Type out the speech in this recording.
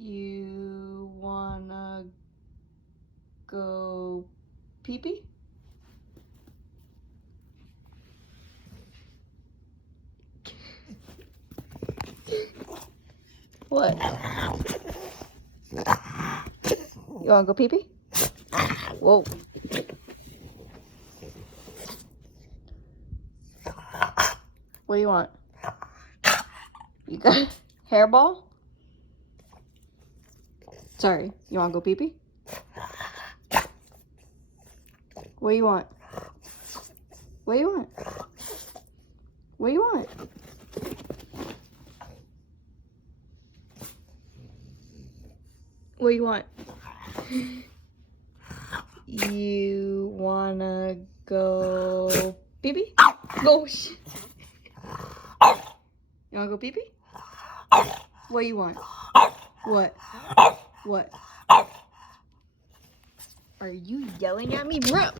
You wanna go pee-pee? What? You wanna go pee-pee? Whoa. What do you want? You got a hairball? Sorry, you wanna go pee-pee? What do you want? What do you want? What do you want? What do you want? You wanna go pee-pee? Go. You wanna go pee-pee? What do you want? What? What? Are you yelling at me, bro?